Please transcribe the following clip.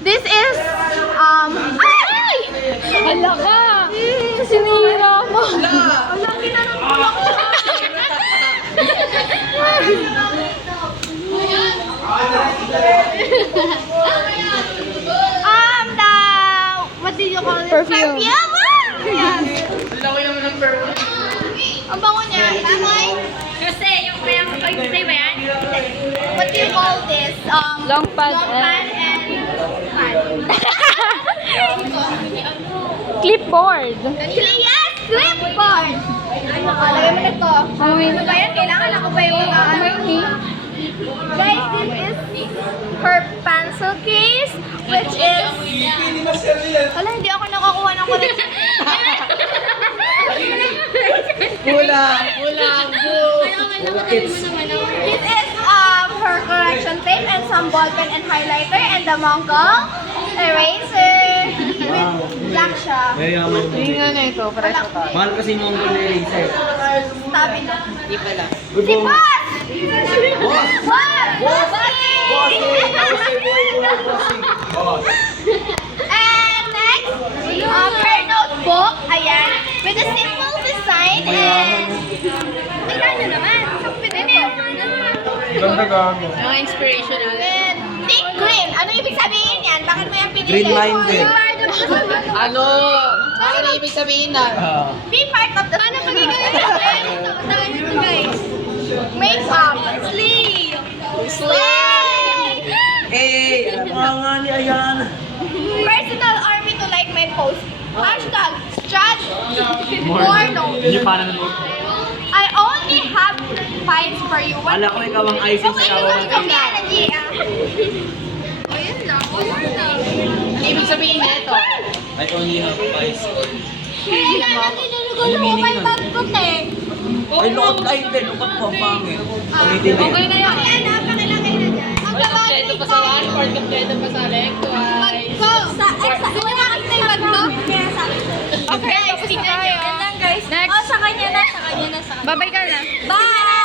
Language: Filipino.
This is, ay! Hala ka! Sinira mo! Wala, ginanong ko lang siya. What did you call it? Perfume. Yes. Laki naman ng perfume. Ang bango niya. Tamoy. Kasi yung kaya pag-spray ba yan? What do you call this? Long pad Long pad and pad. Clipboard. Yes! Clipboard! Lagay mo na to. Ano ba yan? Kailangan ako pa yung Guys, this is her pencil case, which is... Wala, hindi ako nakakuha ng correction. Kulang! Kulang! This is her correction tape and some ball pen and highlighter and the Mongkong eraser with black siya. Mayayaman mo. Yung ano ito, fresh ito. Mahal kasi yung mga eraser. Tabi na. Hindi pala. Si Boss! Boss! Boss! Boss! Bossing! Boss! And next, her notebook, ayan, with a simple design and... Tingnan nyo naman, sa pininin. Ganda gago. Mga inspirational. And thick green, ano ibig sabihin yan? Bakit mo yan pinili? Green line din. Ano? Ano ibig sabihin na? Be part of the... Paano magiging ito, guys? Makeup. Slay! Slay! Eh! Alam nga ni Ayan. Personal army to like my post. Hashtag Strad more notes. Hindi pa nanonood. I only have files for you. What? Wala ko ikaw ang icing sa kawan ng Okay, energy. Ayun lang. Ibig sabihin na ito. I only have five. Kaya nga, nilulugulo ko kay Bagkot eh. Ay, lukot ay, hindi. Lukot ko, pangit. Ulitin mo Okay yun. na yan. Pakilala, pakilagay na dyan. Ang Kompleto pa sa one, part kompleto pa sa electric. Wala kasi na yung Bagkot. Kaya sabi ko. Okay, tapos na tayo. Yan lang guys. Next. Oh, sa kanya na, sa kanya na, sa kanya. Babay ka na. Bye!